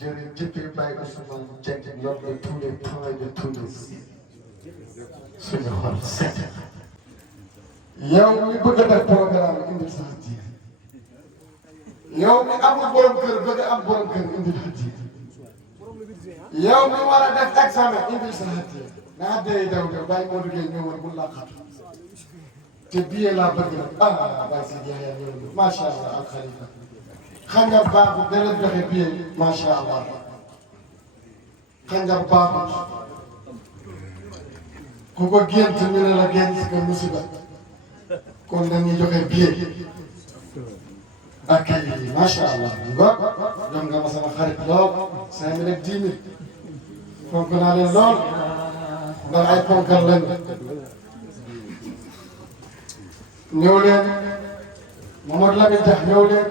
jërëjëf Baye Ousmane Dieng yor na tous les points de Tunis suñu xol set yow mi bëgg a def programme indi sa diir yow mi amul borom kër bëgg a am borom kër indi sa diir yow mi war a def examen indi sa diir naa dee daw de Baye Modou Gueye ñëwoon bu laqatu te billet laa bëgg nag Baye Sidi Yaya ñëwoon macha allah ak Khalifa xam nga baaxul da leen joxe billet macha allah xam nga baaxul ku ko gént ñu ne la gént nga musiba kon dañuy joxe billet ak ay macha allah ñoom nga ma sama xarit lool 5 000 ak 10 000 fonk naa leen lool ndax ay ponkal lañu ñëw leen Mamadou Lamine Dia ñëw leen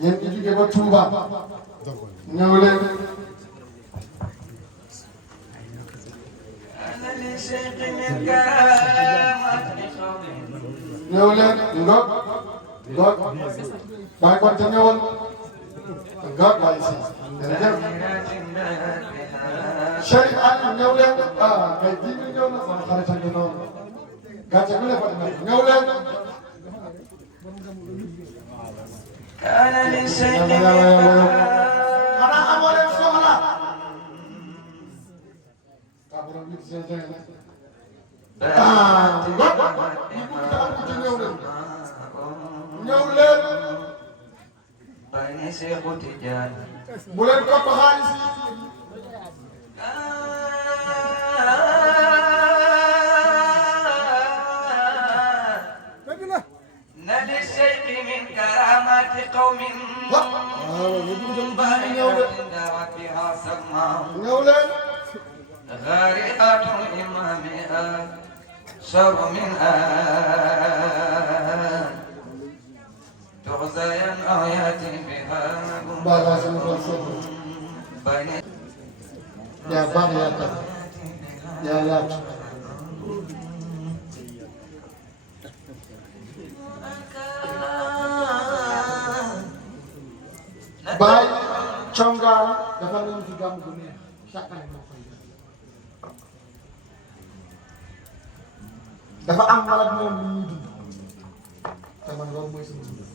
yéen ñi jóge ba Touba ñëw leen ñëw leen ngok bàyyi ko te ñëwal ngok bàyyi si jërëjëf Cheikh Aliou ñëw leen kay ji mi ñëw na sama xarit ak noonu gàcce bi la fa ñëw leen كان للشيخ أنا أقول لك سؤالا بني شيخ تجان بولن كوب خالص للشيخ من كرامات قوم بها سماه غارقة إمامها شر منها تغزين أو يأتي بها يا بغية يا لات Baay congaan dafa leen ci gàmm bu neex chaque année moo koy def dafa am malade moom lu ñuy dund te man loolu mooy sama dund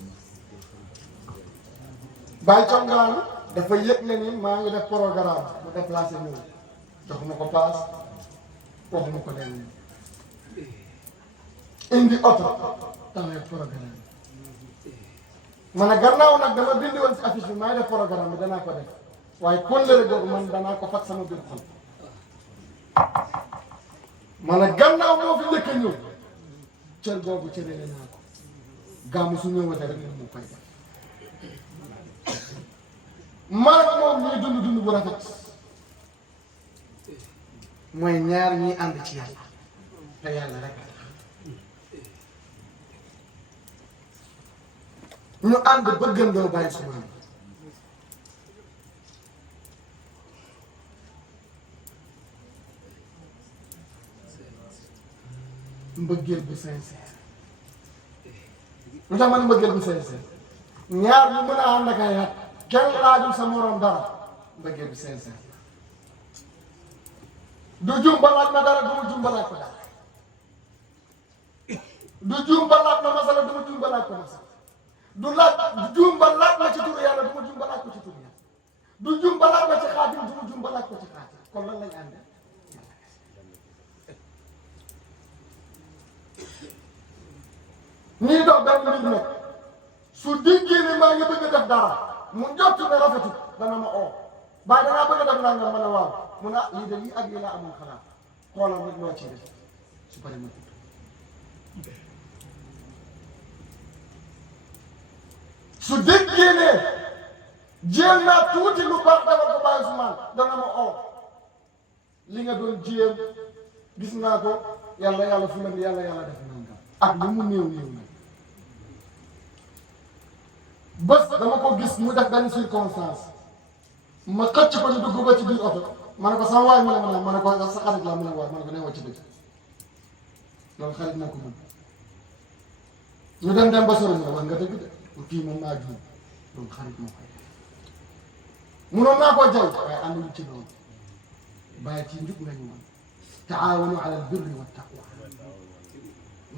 Baay congaan dafa yëg ne ni maa ngi def programme mu déplacé ñëw joxuma ko paas waxuma ko leen indi oto tamit programme man a gannaaw nag dama bindi woon si affiche bi maay def programme bi danaa ko def waaye kóllëre googu man danaa ko fat sama biir xol man a gannaaw moo fi njëkk a ñëw cër googu cërale naa ko gàmmu su ñëwatee rek moom mu koy def man ak moom ñuy dund bu rafet mooy ñaar ñiy ànd ci yàlla te yàlla rek ñu ànd bëggandoo Baye Ousmane mbëggeel bu sincère lu tax man mbëggeel bu sincère ñaar ñu mën a ànd ak ay at kenn laajul sa morom dara mbëggeel bu sincère du jum ba laaj ma dara du ma jum ba laaj ko dara du jum ba laaj ma masala du ma jum ba laaj ko masala du jum ba laaj ma ci turu yàlla du ma jum ba laaj ko ci turu yàlla du jum ba laaj ma ci xaatim du ma jum ba laaj ko ci xaatim kon lan lañ àndee ñii dox benn mbir nag su déggee ne maa ngi bëgg a def dara mu njott ne rafetul dana ma oo bàyyi dangaa bëgg a def nangam ma ne waaw mu ne lii de lii ak lii laa amoon xalaat xoolal rek loo ciy def su paree ma tudd su déggee ne jéem naa tuuti lu baax defal ko Baye Ousmane dana ma oo li nga doon jéem gis naa ko yàlla fu leen yàlla def nangam ak lu mu néew nag bés dama ko gis mu def benn circonstance ma xëcc ko ñu dugg ba ci biir oto ma ne ko sama waay ma ne ko sa xarit laa mu ne waay ma ne ko ne wàcc dëgg loolu xarit naa ko mën ñu dem ba sori ñu wax nga dëgg de kii moom maa juum loolu xarit moo koy munoon naa koo jaw waaye àndul ci loolu bàyyi ci njub lañu woon taawanu ala al birri wa taqwa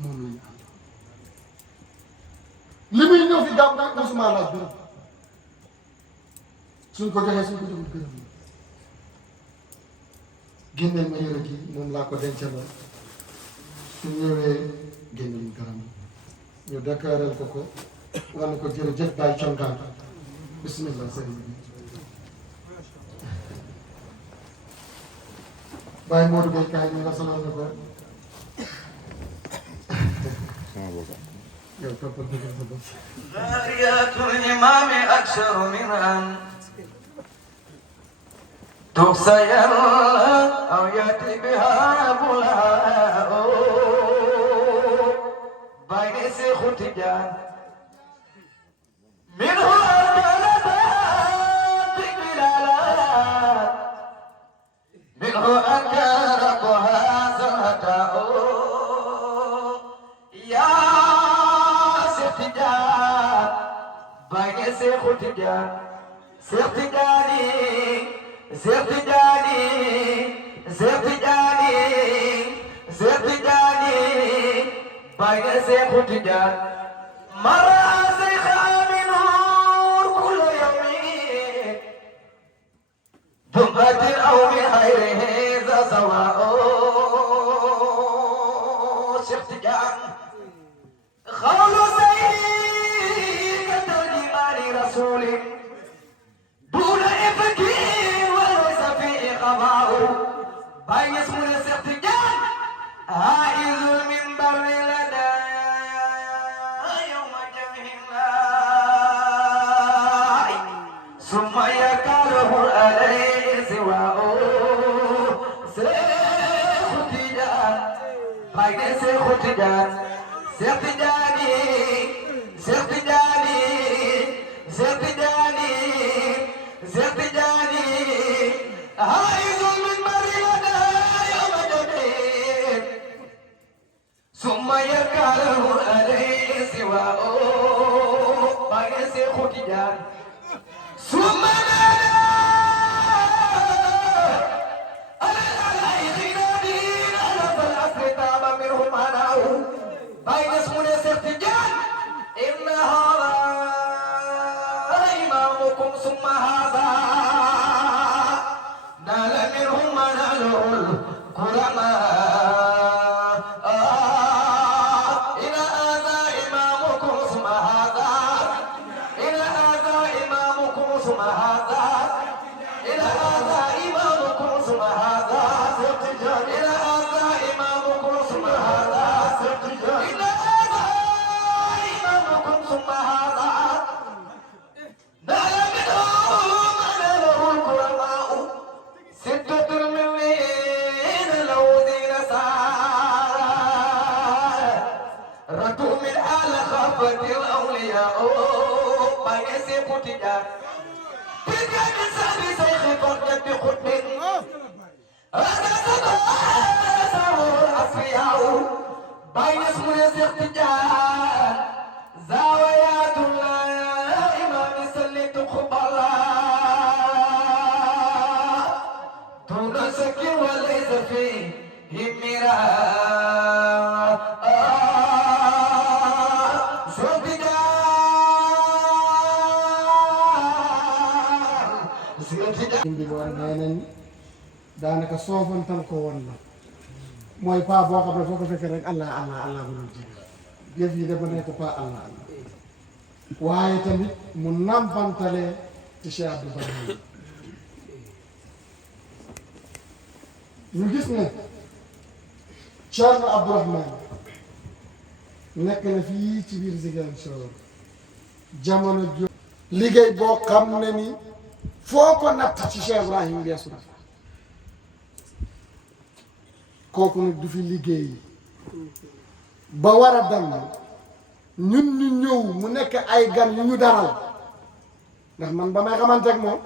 moom lañu ànd li muy ñëw fi gàmm nag mosuma laaj dërëm suñ ko joxee suñ ko joxul gërëm la génneel ma yére gi moom laa ko dencaloon su ñëwee génneel gërëm ñu déclarel ko wane ko jërëjëf Baye Thiongaan bismillah sëriñ bi Baye Modou Gueye kaay ñu nga sonal na ko ذاريات الإمام أكثر من أن تغسيل أو يأتي بها بلاء بين سيخ تجان منه البلدات بلالات منه أنكر ربها زهداء يا سيختجان بين سيخ تجان سيختجاني سيختجاني سيختجاني سيختجاني بين سيخ تجان مرة سيخا من نور كل يوم ثمة أو من غيره ذا سواء سيختجان قول سيد الإيمان رسول دون إفك وليس فيه قضاء بين اسم الاستختجان هائز المنبر لدى يوم جمع الله ثم يكره عليه سواء سيختجان بين سيختجان سيختجاني سيختجاني سيختجاني سيختجاني هائز المنبر لدى يوم جميل ثم يكره عليه سواء بين سيختجان ثم نادى على العلائق نادين على فالعصر تاب منهم عناه بين اسمنا سيختجان إن هذا إمامكم ثم هذا نال منهم مناله الكرماء إن هذا إمامكم ثم هذا إن هذا إمامكم ثم هذا إن هذا إمامكم ثم هذا إن هذا إمامكم ثم هذا إن هذا إمامكم ثم هذا نال منهم مناله الكرماء ستة المؤمنين الذين ساروا من آل خافة الأولياء baye se putija tijani sabi say khifat bi khutbin asfiyahu bayna ismuna ikhtijar zawayatullah imam sallitu khubala duna shakki wa laysa fihi mira bi boole nee nañ daanaka soofantal ko woon la mooy paa boo xam ne foo ko fekkee rek allah allah allah bu doon jig yëf yi dafa nekk paa allah allah waaye tamit mu nampantalee ci Cheikh Abdou Barham ñu gis ne Thierno Abdourahmane nekk na fii ci biir Ziguinchor jamono jo liggéey boo xam ne ni foo ko natt ci Cheikh Ibrahim weesu na kooku nag du fi liggéey ba war a dem ñun ñu ñëw mu nekk ay gan yu ñu daral ndax man ba may xamante ak moom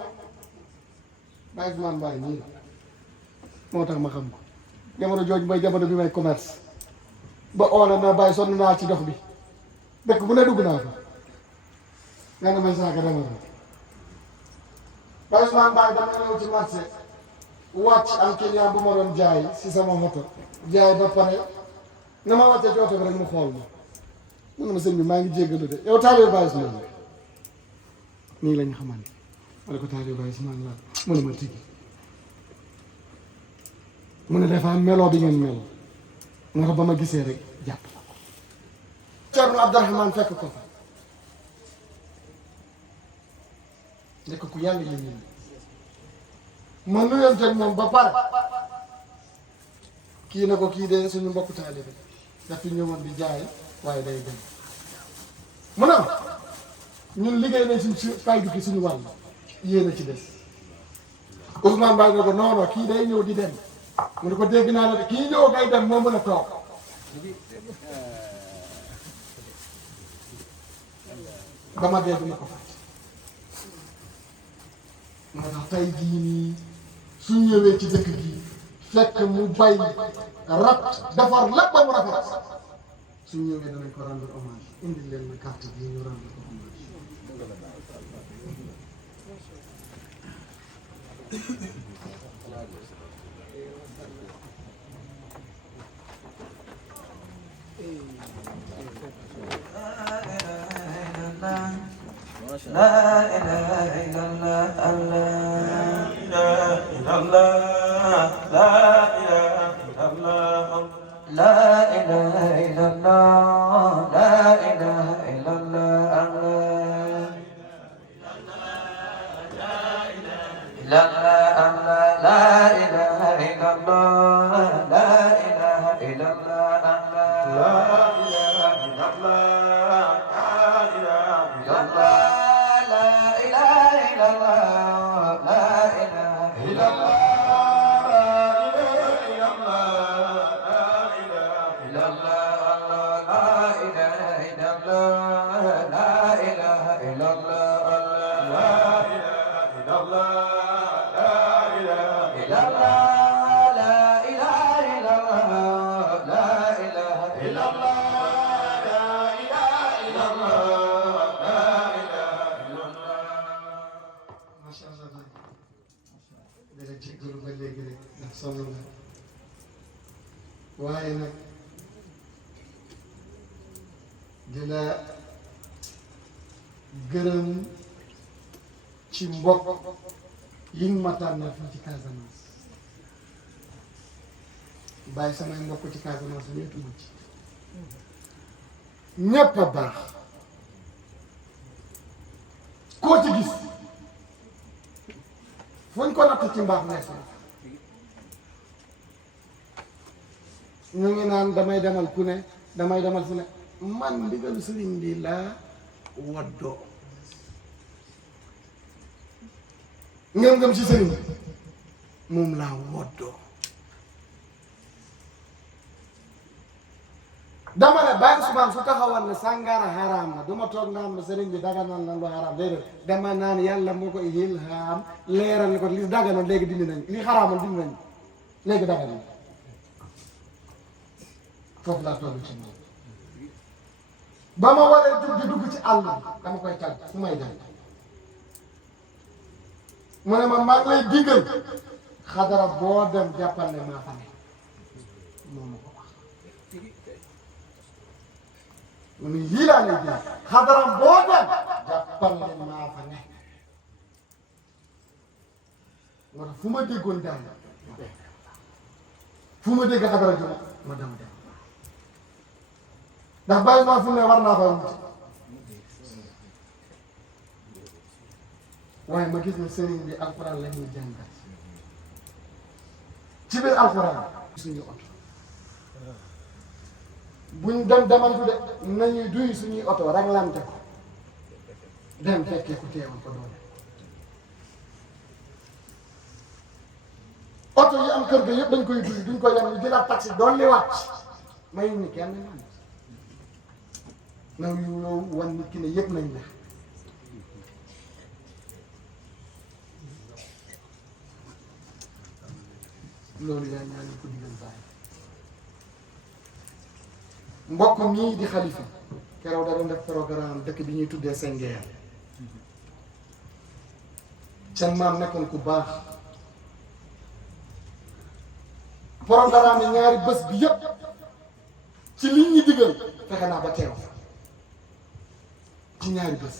bàyyi fi man bàyyi nii moo tax ma xam ko jamono jooju mooy jamono bi may commerce ba oola na bàyyi sonn naa ci dox bi dëkk bu ne dugg naa fa nga ne may saaka dama ko Baye Ousmane Baye dama ñëw ci marché wàcc am client bu ma doon jaay si sama moto jaay ba pare na ma wàccee ci oto bi rek mu xool ma mu ne ma sëñ bi maa ngi jéggalu de yow taalibe Baye Ousmane nii lañ xamante ma ne ko taalibe Baye Ousmane la mu ne ma tigi mu ne dafa meloo bi ngeen meloo moo tax ba ma gisee rek jàpp la ko Thierno Abdourahmane fekk ko fa nekk ku yàlla yéen ma nuyonteeg moom ba pare kii na ko kii de suñu mbokku taalibe daf fi ñëwoon di jaay waaye day dem mu ne ñun liggéey nañ suñ fay gi suñu wàll yéen a ci des Ousmane Baye ne ko non non kii day ñëw di dem mu ne ko dégg naa la de kii ñëw day dem moo mën a toog ba ma dee dina ko fàtte moo tax tey jii nii su ñëwee ci dëkk gi fekk mu bay rat defar lépp ba mu rafet su ñëwee danañ ko rendre hommage indil leen na carte bii ñu rendre ko hommage لا إله إلا الله لا إله إلا الله لا إله إلا الله لا إله إلا الله لا إله إلا الله لا إله إلا الله لا إله إلا الله waaye nag di la gërëm ci mbokk yi nga ma tànnal fii ci Casamance bàyyi samay mbokk ci Casamance ñëpp mu ci ñëpp a baax koo ci gis fuñ ko natt ci mbaax nekk ñu ngi naan damay demal ku ne damay demal fu ne man ndigalu sëriñ bi laa woddoo ngëm-ngëm ci sëriñ bi moom laa woddoo dama ne Baye Ousmane su taxawal ne sàngara haram na du ma toog naan la sëriñ bi daganal na lu haram déedéet dama naan yàlla moo ko ilham leeral ni ko li daganoon léegi dindi nañ li xaraamoon dindi nañ léegi dagan foofu laa toll ci moom ba ma waree jug di dugg ci àll bi dama koy tàgg fu may dem mu ne ma maa ngi lay digal xadara boo dem jàppal ne maa fa ne moom ma ko wax mu ne lii laa lay digal xadara boo dem jàppal ne maa fa ne moo tax fu ma déggoon daal fu ma dégg xadara juma ma dem ndax bàyyi maa fu ne war naa fa wuti waaye ma gis ne sëriñ bi alxuraan la ñuy jàngal ci biir alxuraan suñu oto buñ dem demantu de nañuy duy suñuy oto raglante ko dem fekkee ku teewal ko doole oto yi am kër ga yëpp dañ koy duy duñ ko yem ñu jëlaat taxi doon li wàcc may ni kenn man naw yu ñëw wan nit ki ne yëpp nañ la loolu yaa ñaan ko digal bàyyi mbokk mii di xalifa keroog da doon def programme dëkk bi ñuy tuddee Sengeer seen maam nekkoon ku baax programme yi ñaari bés bi yëpp ci liñ ñu digal fexe naa ba teew ci ñaari bés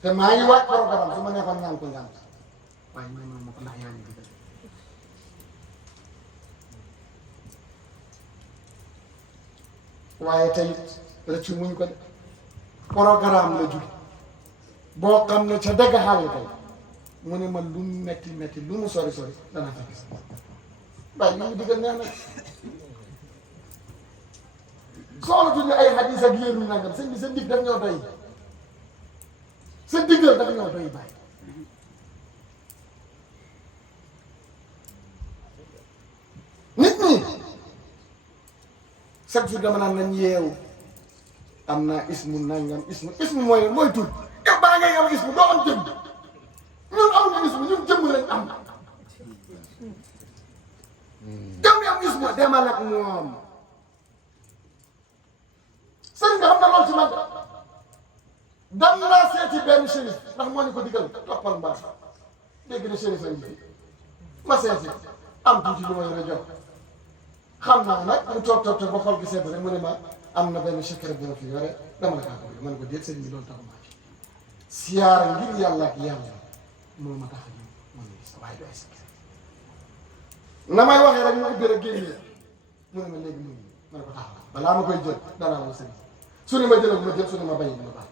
te maa ngi waaj programme su ma neexoon ñaan ko ngant waaye may ma ko ndax yaa ngi digal waaye tey rëccu muñ ko de programme la jug boo xam ne ca dëgg xàll tey mu ne ma lu metti metti lu mu sori sori danaa fa gis waaye li ñu digal neex na soxlatuñu ay xadis ak yéeru nangam sëñ bi sa dig daf ñoo doy sa diggal daf ñoo doy bàyyi nit ñi chaque jour dama naan nañ yeewu am naa ismu nangam ismu mooy tur yow baa ngay am ismu doo am jëmm ñun amuñu ismu ñun jëmm lañ am yow mi am ismu demal ak moom sëriñ nga xam na lool ci man dem naa seeti benn shérif ndax moo ñu ko digal toppal mbaax dégg na shérif a ngi ma seeti am tuuti lu ma yore jox xam naa nag mu toog ba xol gi sedd rek mu ne ma am na benn secret bu ma fi yore dama la kaa ko man ko déet sëriñ bi loolu taxu maa ci siyaara ngir yàlla ak yàlla moo ma tax a ñëw man gis waaye du ay secret na may waxee rek mu ubbi rek génn mu ne ma léegi mu ngi ma ne ko taxaw balaa ma koy jël danaa woo sëriñ su ne ma jëlal ma jël su ne ma bàyyi ma bàyyi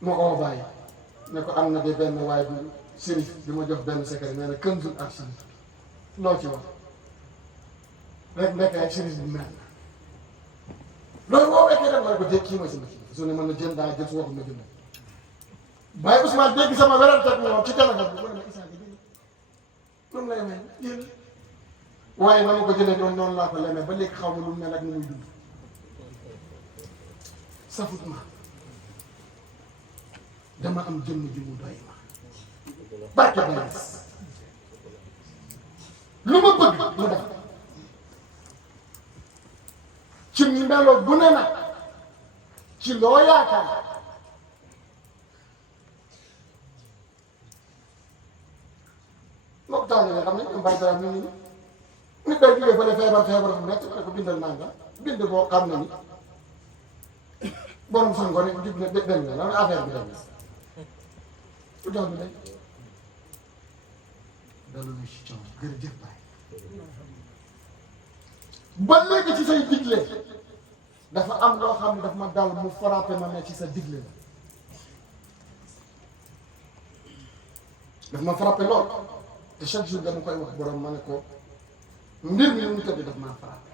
moo ko ma bàyyi ne ko am na de benn waaye bu sérif bi ma jox benn secret nee na Kanzul Archive loo ci wax rek nekk ak sérif bi mel loolu boo fekkee dem ma ne ko dégg kii mooy sama kii su ne man la jël daa jël su waxul ma jël Baye Ousmane dégg sama werante ak moom ci téléphone bi mu ne ma Issa gi jël noonu lay may jël waaye na ma ko jëlee noonu laa ko lemee ba léegi xaw ma lu mu mel ak ni muy dund safut ma dama am jëmm ji mu doy ma barke Baye lu ma bëgg mu def ci melo bu ne nag ci loo yaakaar moo ko tax nga xam ne ñoom Baye Dara mi ngi nit day jógee fa ne feebar bu nekk ma ne ko bindal nangam bind boo xam ne ni borom sango rek jub na benn la lan affaire bi dem na lu tax bi day dalu na ci coono jërëjëf Baye ba léegi ci say digle dafa am loo xam ne daf ma dal mu frappé ma ne ci sa digle la daf ma frappé lool te chaque jour dama koy wax borom ma ne ko mbir mi mu tëdd daf maa frappé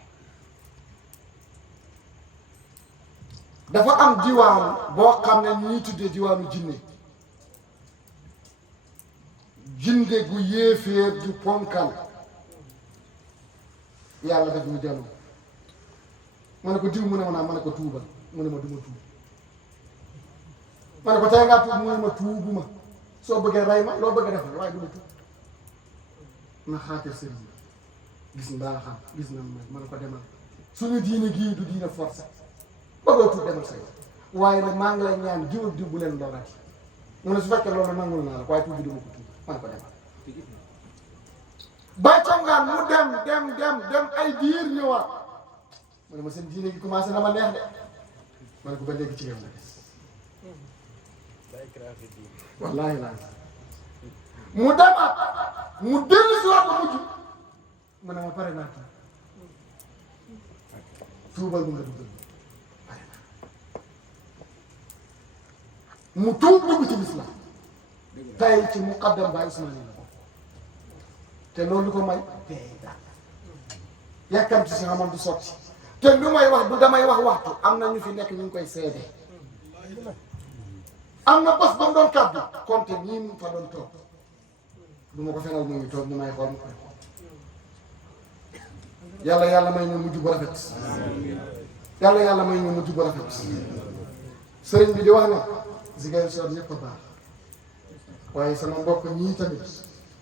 dafa am diwaan boo xam ne ñuy tuddee diwaanu jinne gu yéeféer ju ponkal yàlla def ñu dellu ma ne ko diw mu ne ma naa ma ne ko tuubal mu ne ma duma tuub ma ne ko tey ngaa tuub mu ne ma tuubuma soo bëggee rey ma loo bëggee defal waaye duma tuub na xaate sëriñ gis ndaa xam gis na ma ne ko demal suñu diine gii du diine forcé bëggoo tuub demal say waaye nag maa ngi lay ñaan diw ak diw bu leen lorati mu ne su fekkee loolu nangul naa la waaye tuub bi duma ko tuub ma ne ko demal ba congaan mu dem ay diir ñëwaat mu ne ma seen diine gi commencé na ma neex de ma ne ko ba léegi ci yow la des wallaahi laa mu demaat mu dellu si waat ba mujj mu ne ma pare naa tuubal bu nga duggal pare naa mu tuub dugg ci lislaam tey ci muqaddam Baay Usmaan yi la ko te loolu lu ko may tey daal yàkkamti si xamoon du sotti te lu may wax du damay wax waxtu am na ñu fi nekk ñu ngi koy seede am na bés ba mu doon kàddu konte ñii mu fa doon toog du ma ko fenal mu ngi toog ñu may xool mu koy xool yàlla may ñu mujj bu rafet yàlla may ñu mujj bu rafet sëriñ bi di wax ne Ziguinchor ñëpp a baax waaye sama mbokk ñii tamit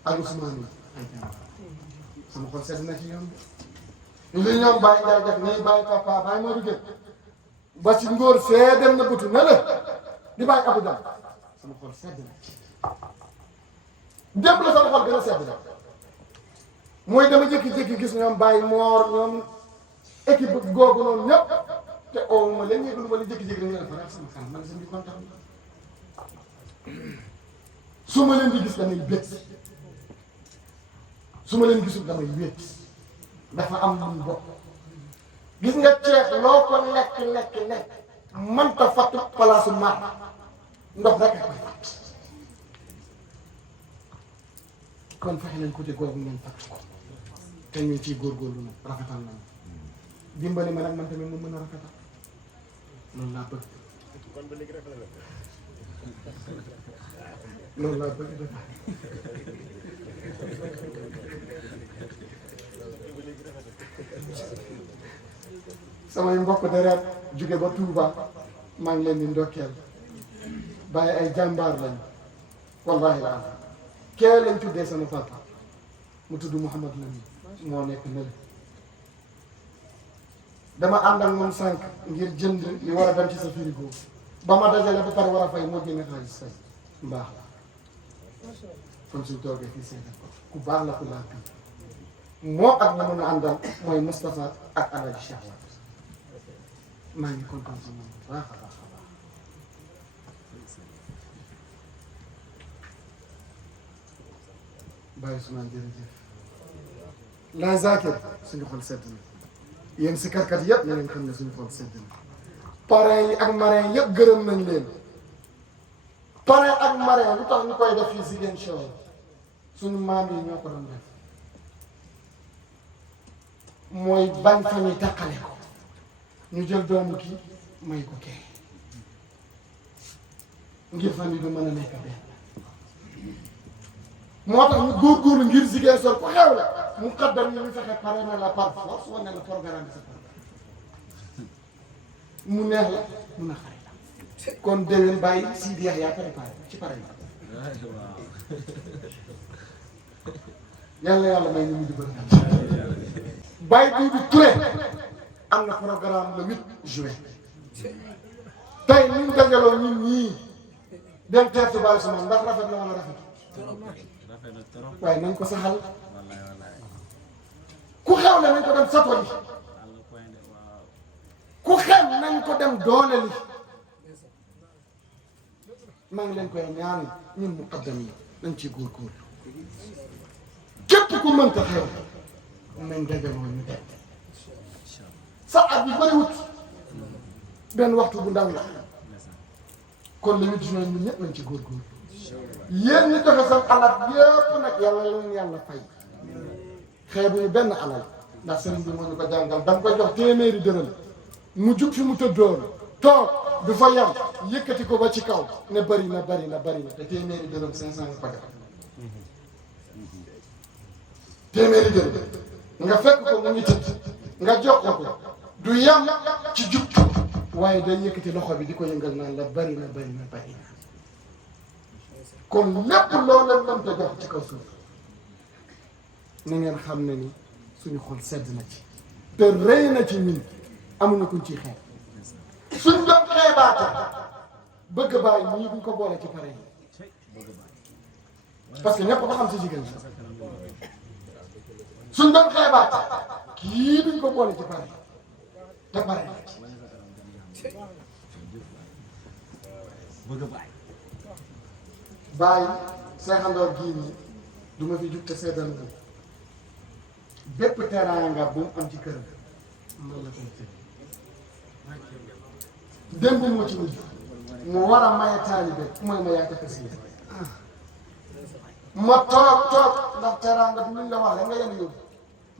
ak Ousmane yi ay jàmbaar sama xol sedd na ci ñoom li ñoom Baye Ndiaye def nii Baye Papa Baye Modou Gueye ba ci ngóor see dem na butu na la di Baye Abou Dam sama xol sedd na démb la sama xol gën a sedd na mooy dama jékki-jékki gis ñoom Baye Mor ñoom équipe googu noonu ñëpp te oo ma leen yëglu ma li jékki-jékki dañu leen fa sama kanam man seen bi kontaan su ma leen di gis damay bét su ma leen gisul damay wéet dafa am lu mu bokk gis nga ceeb loo ko lekk mënta fatt palaasu mar ndox rek a koy fatt kon fexe leen côté googu ngeen fatt ko te ñu ciy góorgóorlu nag rafetal nañu dimbali ma nag man tamit mu mën a rafetal loolu laa bëgg loolu laa bëgg def samay mbokk deret jóge ba Touba maa ngi leen di ndokkeel bàyyi ay jàmbaar lañ wallahi la am kee lañ tuddee sama papa mu tudd Mouhamad Lamine moo nekk nële dama ànd ak moom sànq ngir jënd li war a dem ci sa frigo ba ma dajale ba pare war a fay moo génne xaalis fay mbaax la kon suñ toogee fii seetal ko ku baax la ku laa bii moo ak ñu mën a àndal mooy Moustapha ak Alaaji Cheikh Wade maa ngi kontaan sa moom bu baax a baax a baax bàyyi su naan jërëjëf laa Zakir suñu xol sedd na yéen si karkat yëpp na ngeen xam ne suñu xol sedd na parrain yi ak marraine yëpp gërëm nañ leen parrain ak marraine lu tax ñu koy def fii Ziguinchor suñu maam yi ñoo ko doon def mooy bañ famille tàqale ko ñu jël doomu kii may ko kee ngir famille bi mën a nekk benn moo tax ñu góorgóorlu ngir Ziguinchor ku xew la mu xaddam yi ñu fexe pare na la par force wane la programme bi sa programme mu neex la mu naqari la kon déwén bàyyi Sidi Yaxya préparé ci pare na yàlla may ñu mujj bëri Baye Doudou Touré am na programme le 8 juin tey ni ñu dajaloo ñun ñii dem teer ci Baye Ousmane ndax rafet na wala rafet waaye nañ ko saxal ku xew le nañ ko dem sato li ku xew nañ ko dem doole li maa ngi leen koy ñaan ñun muqaddam yi nañ ciy góorgóorlu képp ku mënta xew nañ dajaloo ñu dem sa at bi bëriwut benn waxtu bu ndaw la kon le 8 juin ñun ñëpp nañ ci góorgóorlu yéen ñi joxe seen alal yëpp nag yàlla leen yàlla fay xeebuñu benn alal ndax sëriñ bi moo ñu ko jàngal dama ko jox téeméeri dërëm mu jug fi mu tëddoon toog du fa yam yëkkati ko ba ci kaw ne bari na te téeméeri dërëm 500 nga ko def téeméeri dërëm nga fekk ko mu ngi tëdd nga jox ko du yam ci jub waaye day yëkkati loxo bi di ko yëngal naan la bari na bari na bari na kon lépp loo leen mënta jox ci kaw suuf na ngeen xam ne ni suñu xol sedd na ci te rëy na ci ñun amuñu kuñ ciy xeeb suñ doon xeebaate bëgg bàyyi ñii buñ ko boole ci pare yi parce que ñëpp ko xam si jigéen suñ doon xeebaate kii duñ ko boole ci pare te pare na ci bàyyi seexandoor gii nii du ma fi jug te seddal na bépp teraanga bu mu am ci kër noonu la koy tëdd démb moo ci mujj mu war a maye taalibe ku mooy ma yaay si ma toog ndax teraanga du luñ la wax rek nga yenn yóbbu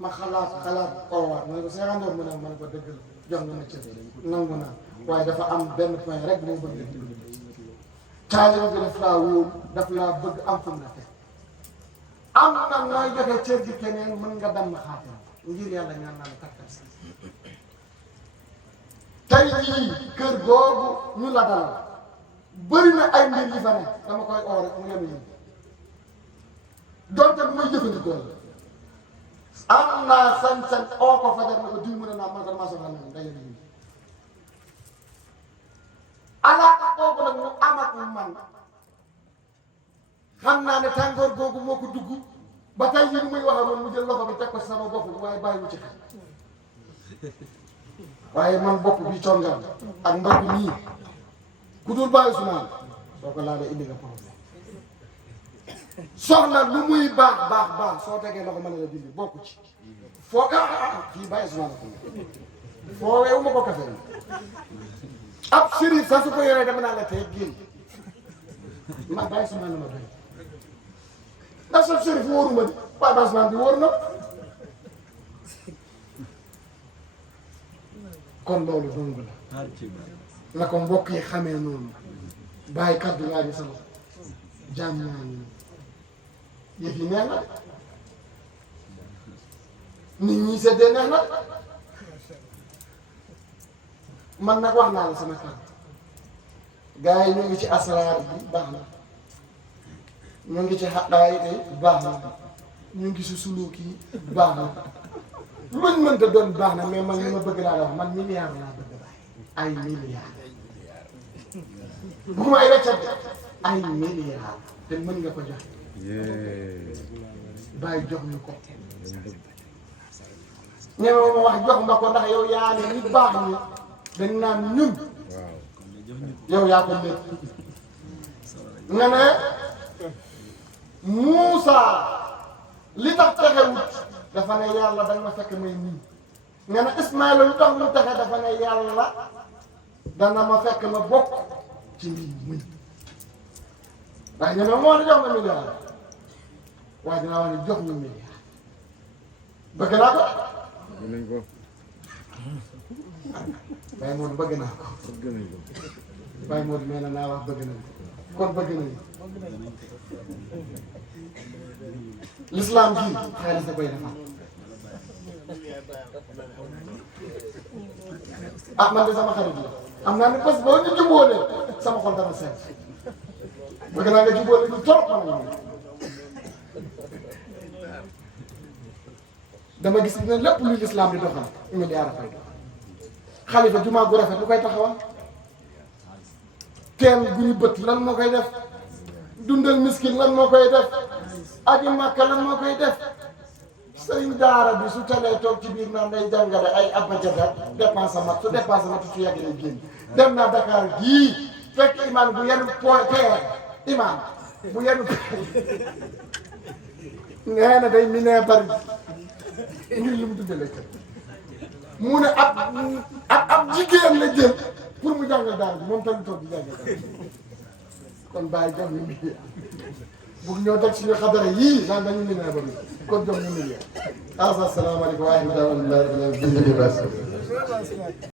ma xalaat oowaat ma ne ko seexandoor mu ne ma ne ko dëgg la jox nga ma cër nangu naa waaye dafa am benn point rek bu ma bëgg taalibe bi daf laa wóolu daf laa bëgg am fu mu la teg am na nooy joxe cër gi keneen mën nga damm xaatim ngir yàlla ñaan naa la kattan si tey jii kër googu ñu la dalal bëri na ay mbir yi fa ne dama koy oo rek mu yenu ñu donte bu may jëfandikoo la am naa sañ-sañ oo ko fajar na ko diw mu ne naa man ko damaa soxla na nga yenu ñu alaaka boobu nag mu amat man xam naa ne tàngoor googu moo ko dugg ba tey yi muy wax noonu mu jël loxo bi teg ko sama bopp bi waaye bàyyi wu ci xel waaye man bopp bi congaan ak mbagg nii ku dul bàyyi su naan soo ko laalee indi nga problème soxna lu muy baax soo tegee loxo mën na la dindi bokku ci foo fii bàyyi su naan foo weewu ma ko kafe ab sëriñ sax su ko yoree dama naa la tey génn ma bàyyi su naan ma doy ndax sa sërif wóoruma di waaye basman bi wóor na kon loolu dong la na ko mbokk yi xamee noonu bàyyi kaddu laa di sama jaam ñaa ni yëf yi neex na nit ñi seddee neex na man nag wax naa la sama kaddu gars yi ñu ngi ci asraar bi baax na ñu ngi ci xaqaay tey baax na ñu ngi si suluuk yi baax na luñ mënta doon baax na mais man li ma bëgg laa la wax man milliard laa bëgg ay milliard bu ma ay weccat ay milliard te mën nga ko joxe bàyyi jox ñu ko ñeme ma wax jox ma ko ndax yow yaa ne nit baax ñi dañ naan ñun yow yaa ko lépp nga ne Moussa li tax texewut dafa ne yàlla dañ ma fekk may nii nga ne Ismaïla lu tax mu texe dafa ne yàlla dana ma fekk ma bokk ci mbir mi waaye ñu ne moo ne jox nga milliard waaye dinaa wax ne jox nga milliard bëgg naa ko Baye Modou bëgg naa ko Baye Modou nee na naa wax bëgg nañ ko kon bëgg nañ l'islam ji xaalis da koy defar ah man de sama xarit la am naa ne bés boo ñu jubóolee sama xol dana seet bëgg naa nga jubóole ñu trop man la dama gis ne lépp luy l'islam di doxal milliard fay xalifa jumaa gu rafet lu koy taxawal teen gu ñu bët lan moo koy def dundal miskin lan moo koy def aji Makka lan moo koy def sëriñ daara bi su telee toog ci biir naan day jàngale ay abajada dépense mat su dépense mat su yàgg lay génn dem naa Dakar gii fekk imaam bu yenu peer imaam bu yenu nee na day mi nee bari ngir li mu dundale kër mu ne ab jigéen la jël pour mu jàngal daara bi moom tamit toog di jàngal daara kon bàyyi jox ñu milliard bu ñoo teg suñu xadara yii naan dañu milliard ba kon jox ñu milliard asalaamaaleykum wa rahmatulah